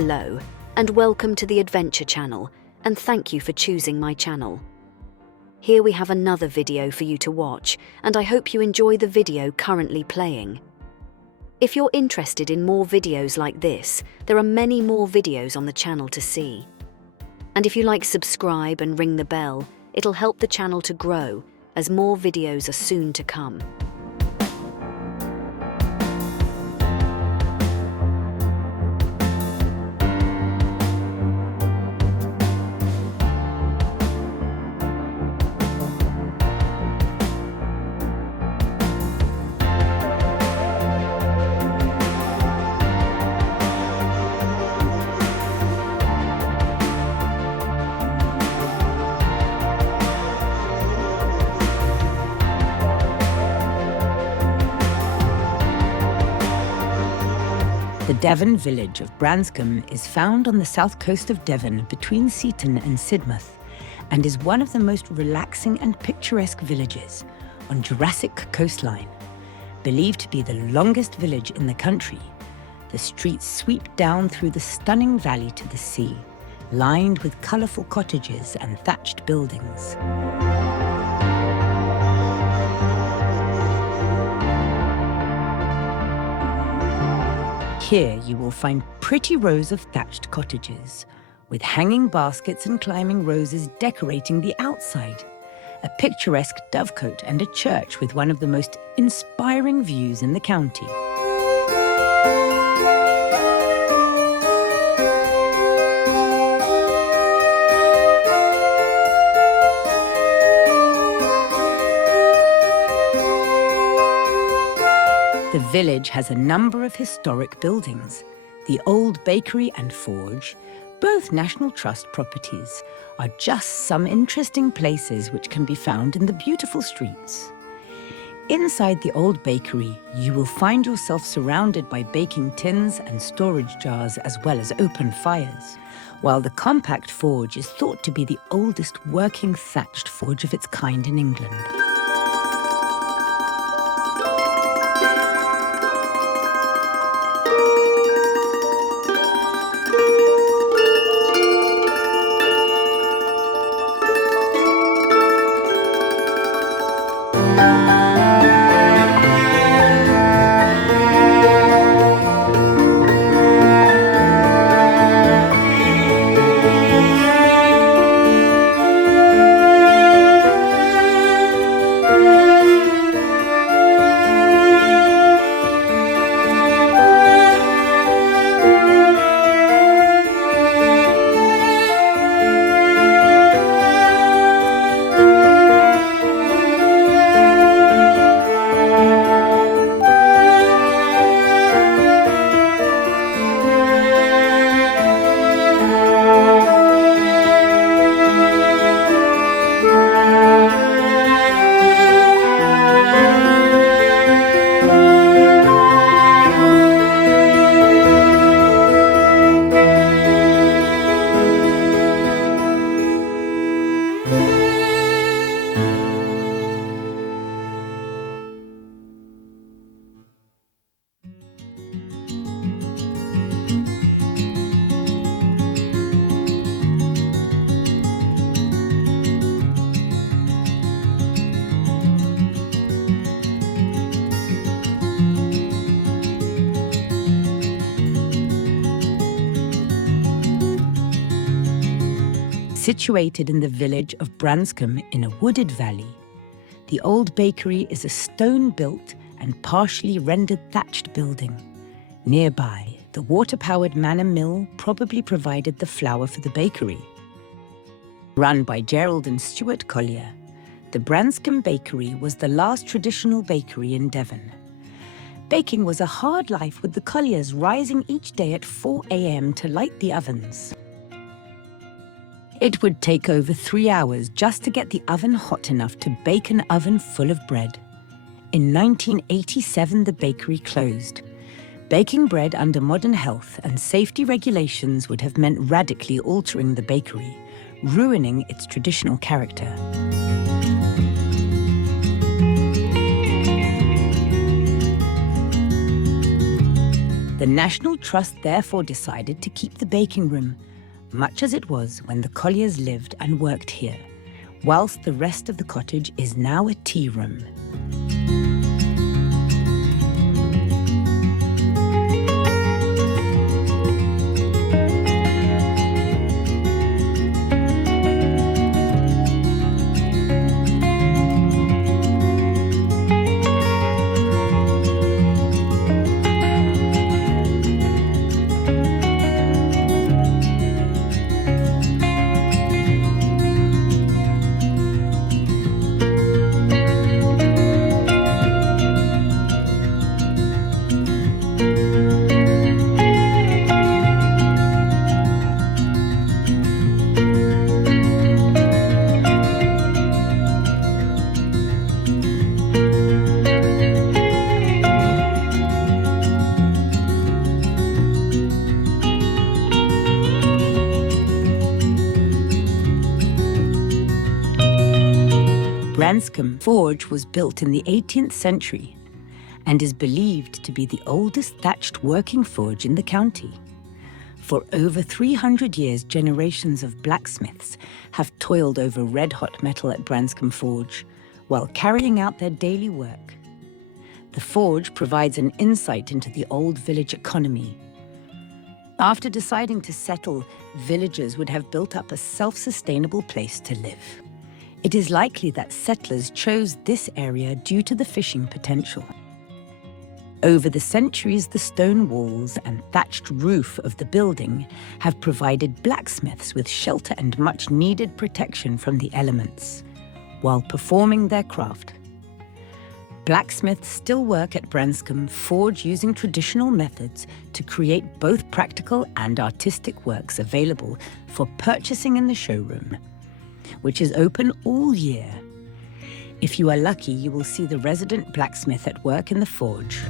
Hello, and welcome to the Adventure channel, and thank you for choosing my channel. Here we have another video for you to watch, and I hope you enjoy the video currently playing. If you're interested in more videos like this, there are many more videos on the channel to see. And if you like, subscribe and ring the bell, it'll help the channel to grow, as more videos are soon to come. The Devon village of Branscombe is found on the south coast of Devon between Seaton and Sidmouth, and is one of the most relaxing and picturesque villages on Jurassic coastline. Believed to be the longest village in the country, the streets sweep down through the stunning valley to the sea, lined with colourful cottages and thatched buildings. Here you will find pretty rows of thatched cottages, with hanging baskets and climbing roses decorating the outside, a picturesque dovecote and a church with one of the most inspiring views in the county. The village has a number of historic buildings. The old bakery and forge, both National Trust properties, are just some interesting places which can be found in the beautiful streets. Inside the old bakery, you will find yourself surrounded by baking tins and storage jars, as well as open fires, while the compact forge is thought to be the oldest working thatched forge of its kind in England. Situated in the village of Branscombe in a wooded valley, the old bakery is a stone-built and partially rendered thatched building. Nearby, the water-powered manor mill probably provided the flour for the bakery. Run by Gerald and Stuart Collier, the Branscombe Bakery was the last traditional bakery in Devon. Baking was a hard life, with the Colliers rising each day at 4 a.m. to light the ovens. It would take over 3 hours just to get the oven hot enough to bake an oven full of bread. In 1987, the bakery closed. Baking bread under modern health and safety regulations would have meant radically altering the bakery, ruining its traditional character. The National Trust therefore decided to keep the baking room, much as it was when the Colliers lived and worked here, whilst the rest of the cottage is now a tea room. Branscombe Forge was built in the 18th century and is believed to be the oldest thatched working forge in the county. For over 300 years, generations of blacksmiths have toiled over red-hot metal at Branscombe Forge while carrying out their daily work. The forge provides an insight into the old village economy. After deciding to settle, villagers would have built up a self-sustainable place to live. It is likely that settlers chose this area due to the fishing potential. Over the centuries, the stone walls and thatched roof of the building have provided blacksmiths with shelter and much-needed protection from the elements, while performing their craft. Blacksmiths still work at Branscombe Forge using traditional methods to create both practical and artistic works available for purchasing in the showroom, which is open all year. If you are lucky, you will see the resident blacksmith at work in the forge.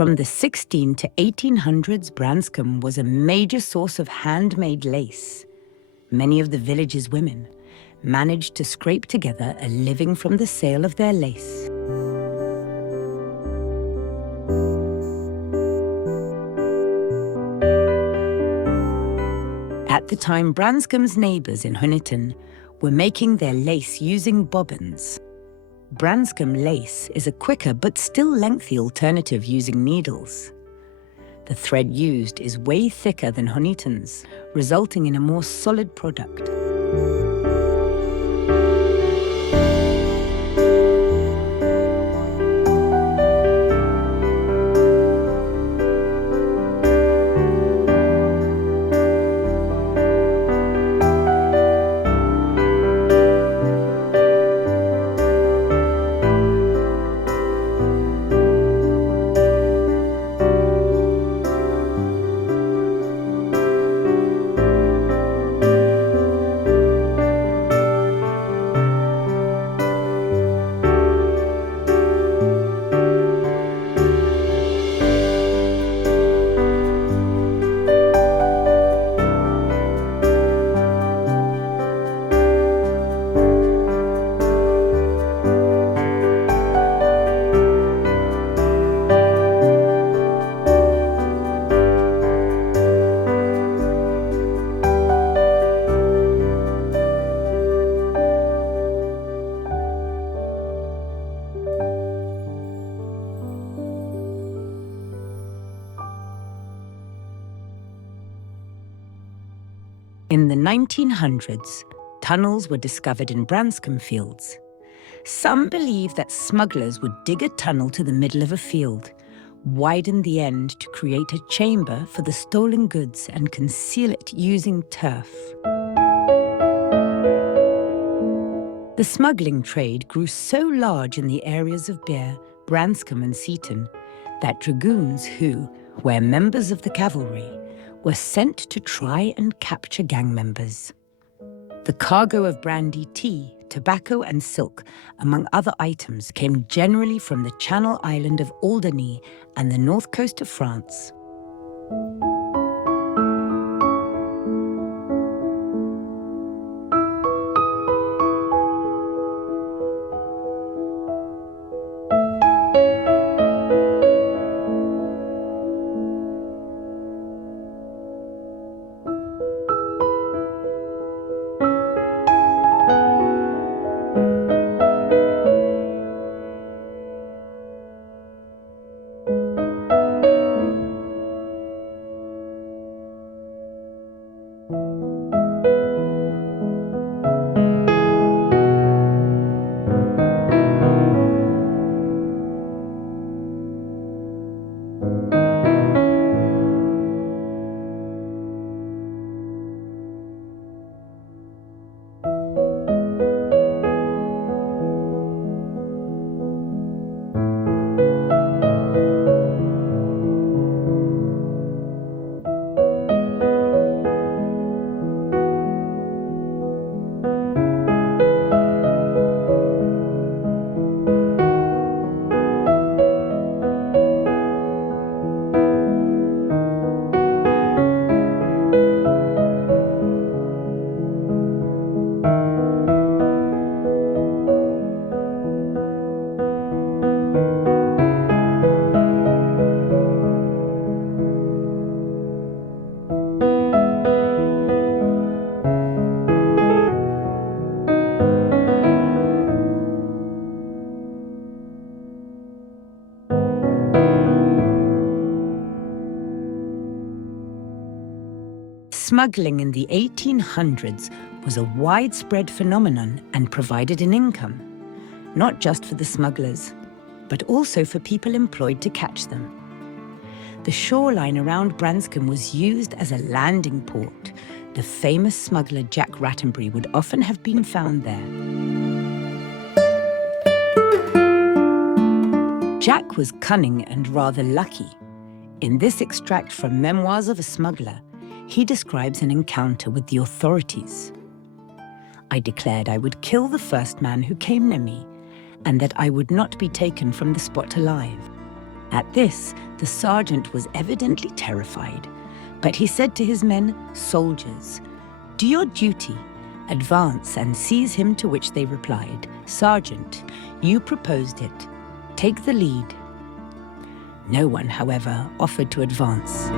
From the 16 to 1800s, Branscombe was a major source of handmade lace. Many of the village's women managed to scrape together a living from the sale of their lace. At the time, Branscombe's neighbours in Honiton were making their lace using bobbins. Branscombe lace is a quicker but still lengthy alternative using needles. The thread used is way thicker than Honiton's, resulting in a more solid product. In the 1900s, tunnels were discovered in Branscombe fields. Some believe that smugglers would dig a tunnel to the middle of a field, widen the end to create a chamber for the stolen goods and conceal it using turf. The smuggling trade grew so large in the areas of Beer, Branscombe and Seaton that dragoons who were members of the cavalry were sent to try and capture gang members. The cargo of brandy, tea, tobacco and silk, among other items, came generally from the Channel Island of Alderney and the north coast of France. Smuggling in the 1800s was a widespread phenomenon and provided an income, not just for the smugglers, but also for people employed to catch them. The shoreline around Branscombe was used as a landing port. The famous smuggler Jack Rattenbury would often have been found there. Jack was cunning and rather lucky. In this extract from Memoirs of a Smuggler, he describes an encounter with the authorities. I declared I would kill the first man who came near me, and that I would not be taken from the spot alive. At this, the sergeant was evidently terrified, but he said to his men, "Soldiers, do your duty, advance and seize him," to which they replied, "Sergeant, you proposed it, take the lead." No one, however, offered to advance.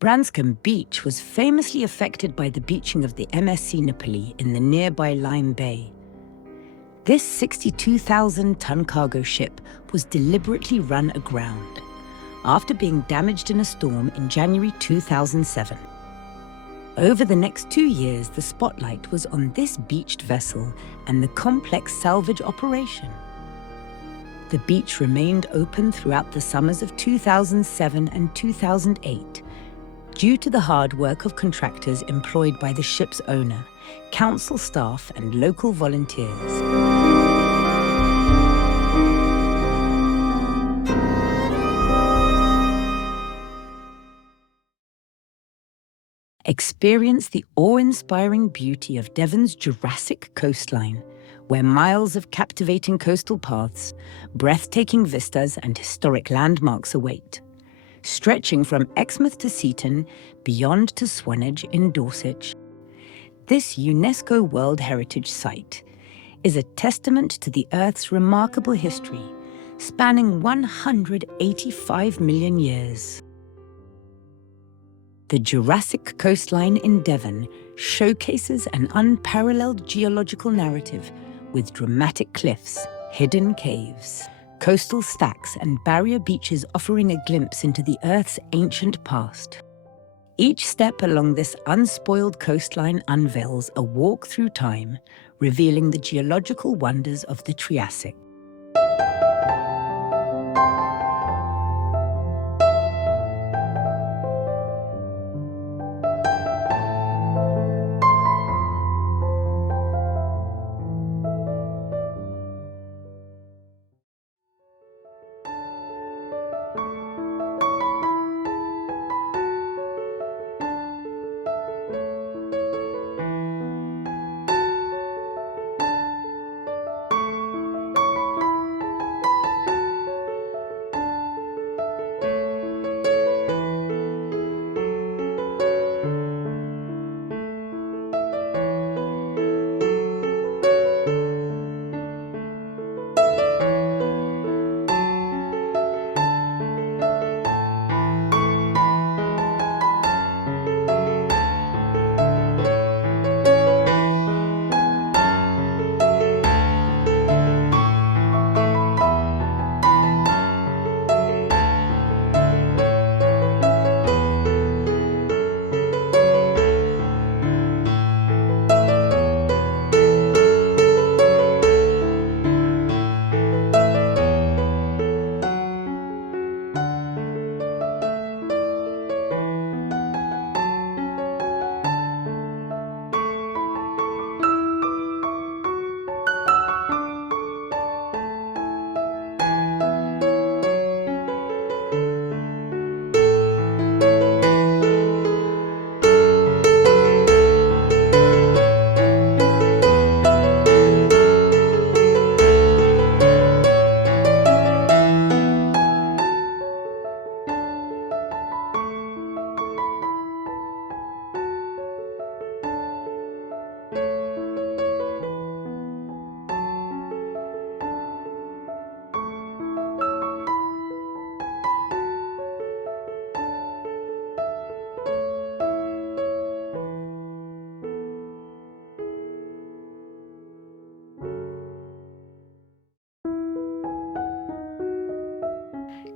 Branscombe Beach was famously affected by the beaching of the MSC Napoli in the nearby Lyme Bay. This 62,000-ton cargo ship was deliberately run aground after being damaged in a storm in January 2007. Over the next 2 years, the spotlight was on this beached vessel and the complex salvage operation. The beach remained open throughout the summers of 2007 and 2008, due to the hard work of contractors employed by the ship's owner, council staff and local volunteers. Experience the awe-inspiring beauty of Devon's Jurassic coastline, where miles of captivating coastal paths, breathtaking vistas and historic landmarks await. Stretching from Exmouth to Seaton, beyond to Swanage in Dorset. This UNESCO World Heritage Site is a testament to the Earth's remarkable history, spanning 185 million years. The Jurassic coastline in Devon showcases an unparalleled geological narrative with dramatic cliffs, hidden caves, coastal stacks and barrier beaches offering a glimpse into the Earth's ancient past. Each step along this unspoiled coastline unveils a walk through time, revealing the geological wonders of the Triassic.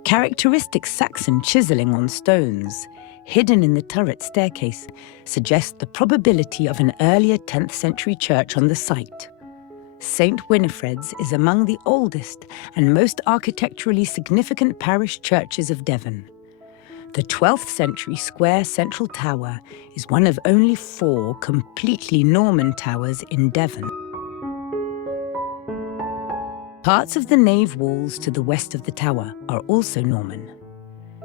Characteristic Saxon chiselling on stones, hidden in the turret staircase, suggest the probability of an earlier 10th century church on the site. St. Winifred's is among the oldest and most architecturally significant parish churches of Devon. The 12th century square central tower is one of only 4 completely Norman towers in Devon. Parts of the nave walls to the west of the tower are also Norman.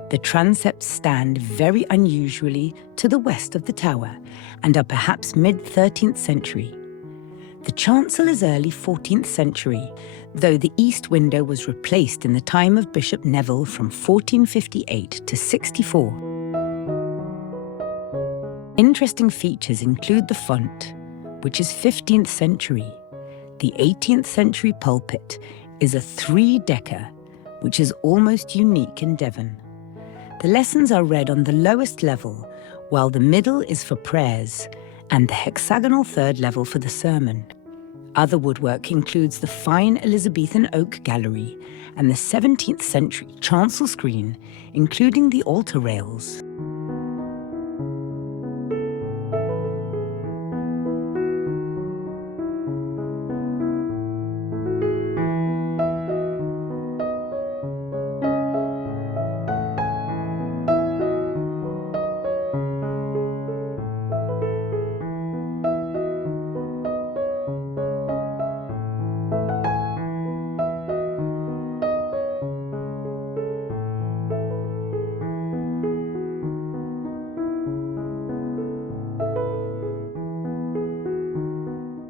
The transepts stand very unusually to the west of the tower and are perhaps mid-13th century. The chancel is early 14th century, though the east window was replaced in the time of Bishop Neville from 1458 to 64. Interesting features include the font, which is 15th century. The 18th century pulpit is a 3-decker, which is almost unique in Devon. The lessons are read on the lowest level, while the middle is for prayers, and the hexagonal 3rd level for the sermon. Other woodwork includes the fine Elizabethan oak gallery and the 17th century chancel screen, including the altar rails.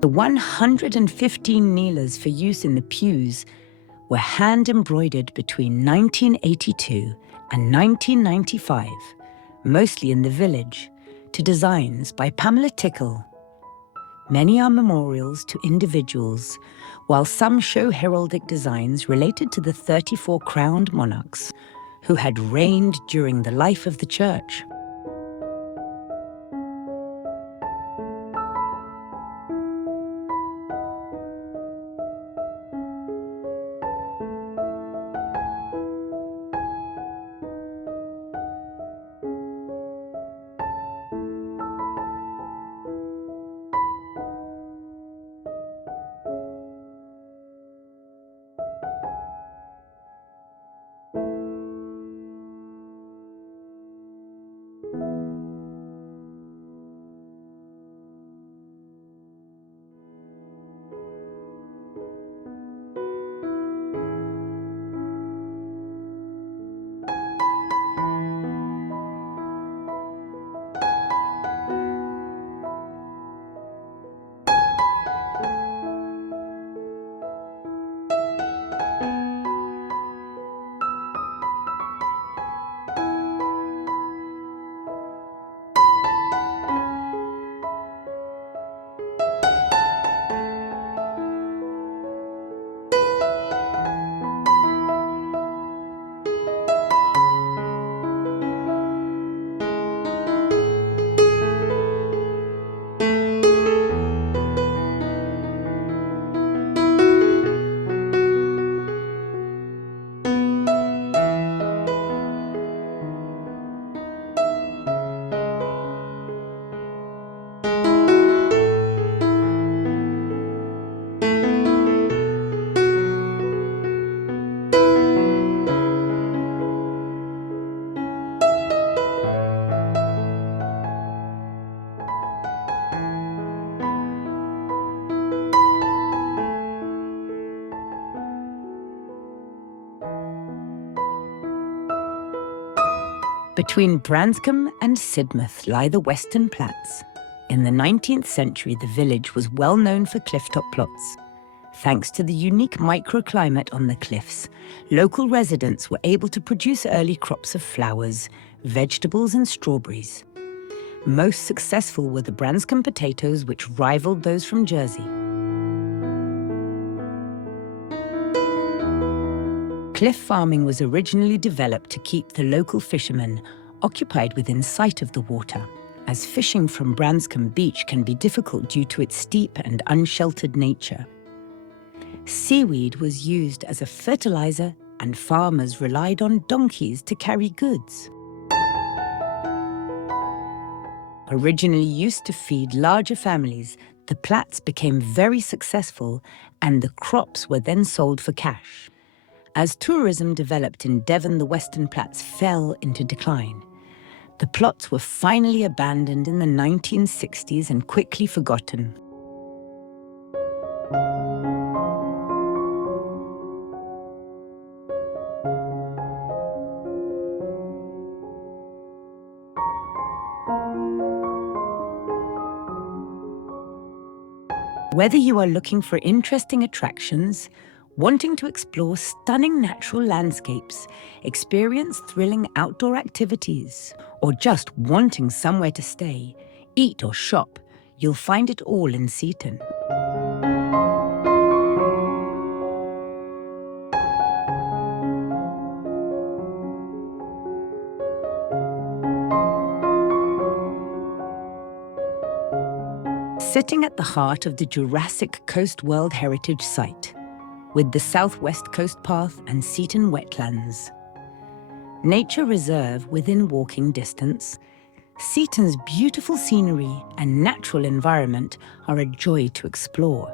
The 115 kneelers for use in the pews were hand-embroidered between 1982 and 1995, mostly in the village, to designs by Pamela Tickle. Many are memorials to individuals, while some show heraldic designs related to the 34 crowned monarchs who had reigned during the life of the church. Between Branscombe and Sidmouth lie the Western Platts. In the 19th century, the village was well known for clifftop plots. Thanks to the unique microclimate on the cliffs, local residents were able to produce early crops of flowers, vegetables and strawberries. Most successful were the Branscombe potatoes, which rivaled those from Jersey. Cliff farming was originally developed to keep the local fishermen occupied within sight of the water, as fishing from Branscombe Beach can be difficult due to its steep and unsheltered nature. Seaweed was used as a fertilizer, and farmers relied on donkeys to carry goods. Originally used to feed larger families, the Platts became very successful, and the crops were then sold for cash. As tourism developed in Devon, the Western Platts fell into decline. The plots were finally abandoned in the 1960s and quickly forgotten. Whether you are looking for interesting attractions, wanting to explore stunning natural landscapes, experience thrilling outdoor activities, or just wanting somewhere to stay, eat or shop, you'll find it all in Seaton. Sitting at the heart of the Jurassic Coast World Heritage Site, with the Southwest Coast Path and Seaton Wetlands. Nature reserve within walking distance, Seaton's beautiful scenery and natural environment are a joy to explore.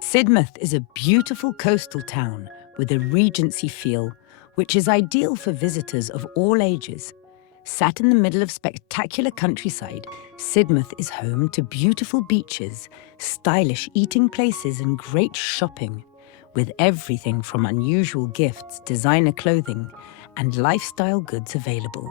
Sidmouth is a beautiful coastal town with a Regency feel, which is ideal for visitors of all ages. Sat in the middle of spectacular countryside, Sidmouth is home to beautiful beaches, stylish eating places and great shopping, with everything from unusual gifts, designer clothing, and lifestyle goods available.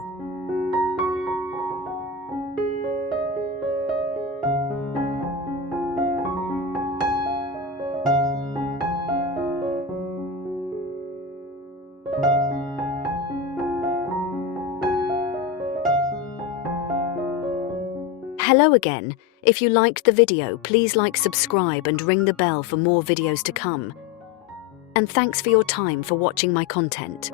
Hello again. If you liked the video, please subscribe and ring the bell for more videos to come. And thanks for your time for watching my content.